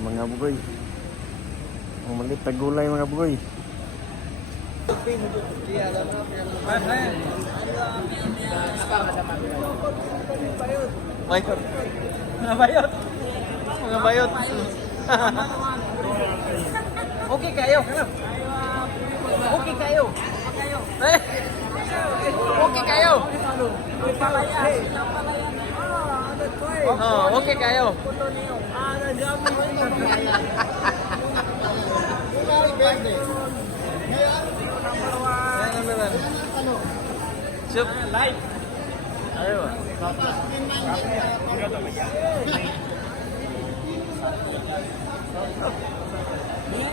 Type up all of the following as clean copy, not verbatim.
mga bugoy. Ang maliit na gulay mga bugoy. Bayot. Mga bayot. Mga bayot. Okay kayo. Okay kayo. Okay kayo. Oh, okay kayo. Siap. Like. Ayo.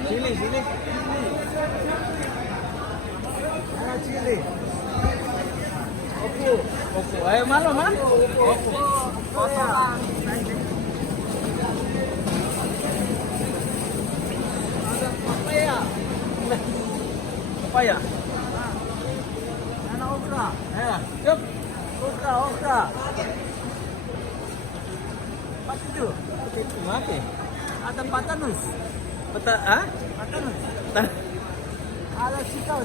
Sini. Chili. Opo. Ayo malo, ha? Opo. Papaya. Ana okra. Yep. Okra. Apa itu? Mati. Ada patanus. Patanus. Ada sitaw.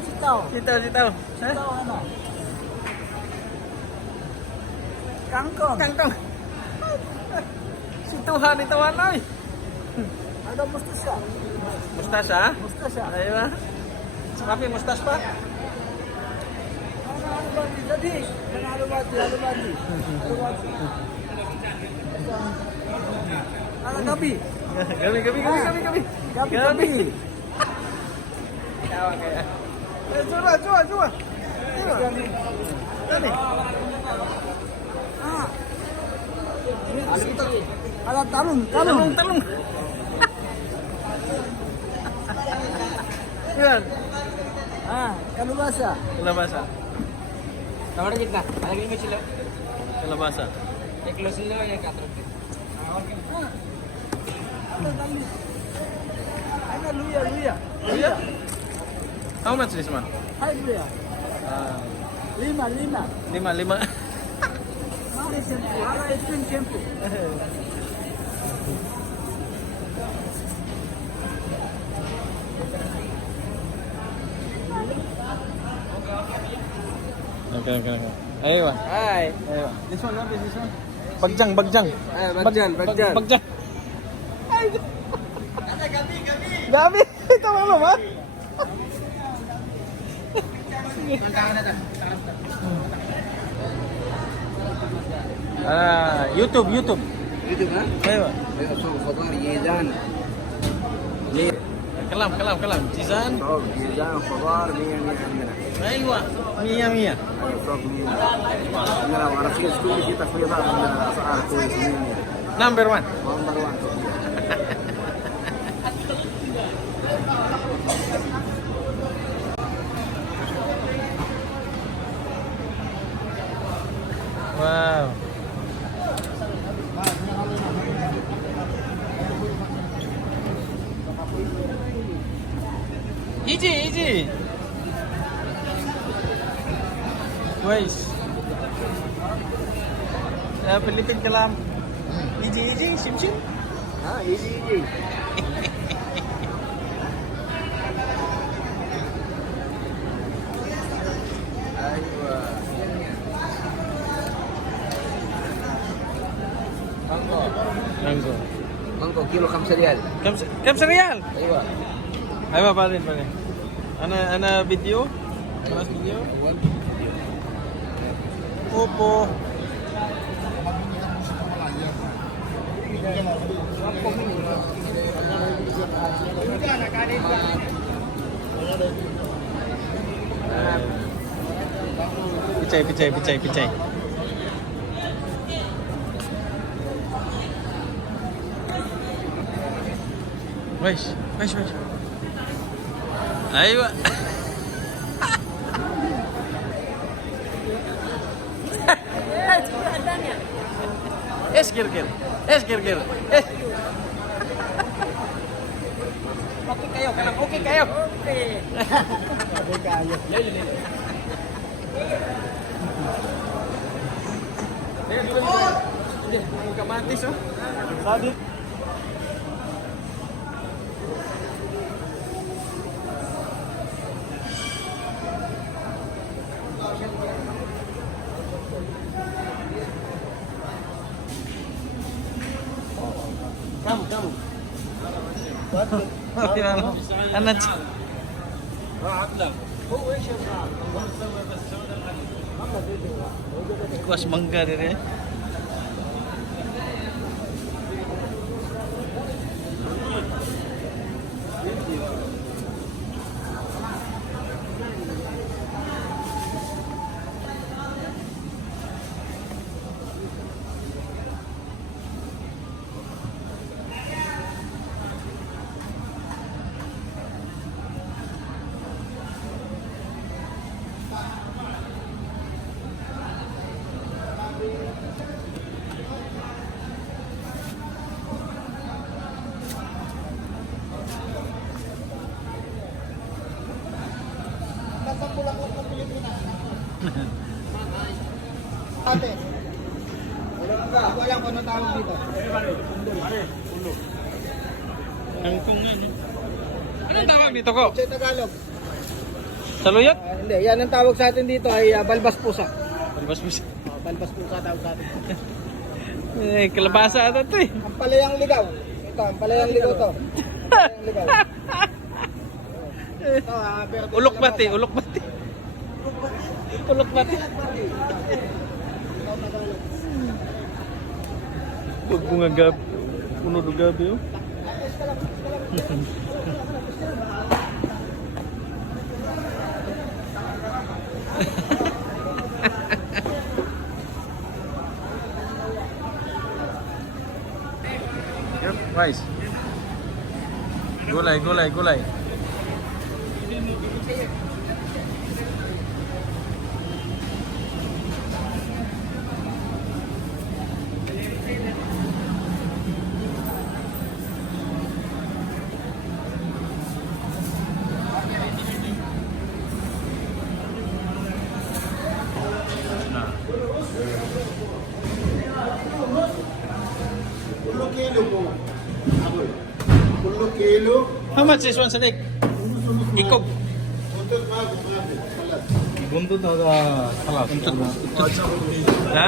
Sitaw ano? Kangkong. Situhan itu ano? Ada mustasya. Mustasya? Ayo. Tapi mustas pak? Jadi, halu bati. Ada gabi. Kawan kayak. Coba. Ini. Ada talung. Yan. Kalabasa. Tawar kita. Lagi mo sila. Kalabasa. Eklo sila ya katrot. Ana luya. How much this one? Hi luya. 5. 5. Mari sempu. Ala isin sempu. Okay. Ayo. Hi. Ayo. This one. Bagjang. Bagjang. Ada gabi. Ito ano ba? YouTube ha? Ayo. سوق خضار جيزان. كلام جيزان. جيزان خضار 100 عندنا. ايوه 100. سوق 100. عندنا ورخيص كل شيء تخفيضات عندنا الاسعار كويسه 100. Number 1. Wow. Easy. Guys. Philippine kalam. Easy, sim. easy. مانجو كيلو 5 ريال. كم ريال؟ ايوه بعدين. انا فيديو. اوبو. Picay. Wais. Ayo. Esgir. Okay kayo. Kamatis oh. Sadit. Ano? Kuas mangga dire. Ate. Hindi ko alam kung anong tawag dito. Kangkong nga. Anong tawag dito ko? Sa Tagalog. Saluyot? Hindi, yan ang tawag sa atin dito ay balbas pusa. Balbas mo siya. Balbas pusa tawag sa atin. Eh, kalabasa ata ito eh. Ang palayang ligaw. Ito, ang palayang ligaw to. Palayang ligaw. Ito, verde Ulok na bati, kalabasa. ulok bati. Ulok bati. Huwag bunga gabi. Puno do gabi oh. Yep, rice. Gulay, gulay, gulay. How much is one steak? Ikog. Buntut ada salat. Ha?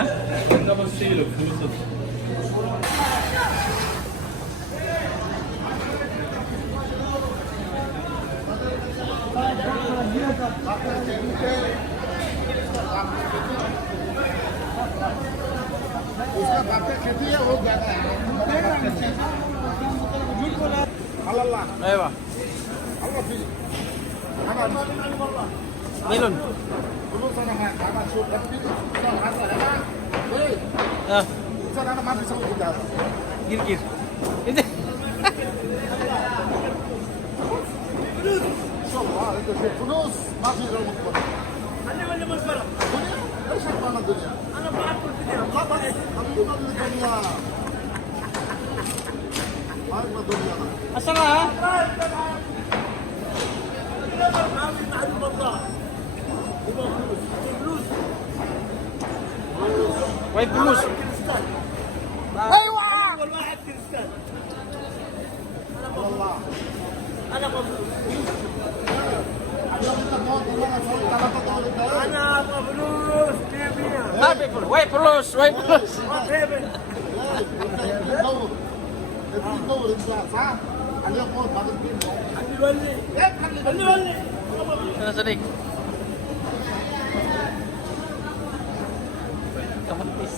उसका बातें खेती है वो ज्यादा है Allah Aywa. Allah fi ana Melon. dulu sana ana shoot tapi sana ana hey Ah, sana ana mati sama kita gir-gir. Ini. insyaallah itu sih فلوس ما في غير مقبل انا ولا مصبره الدنيا ايش انا الدنيا انا بعرف الدنيا خطا حبيبنا الدنيا ما الدنيا Asa ka? White blues. ايوه والواحد كريستال والله انا مبروك انا مبروك كيفية Ah, people. White blues. White blues. تدور انت صح؟ عليه قول بعد الدين خلي يولي خلي يولي Ano sa dik? Kamatis.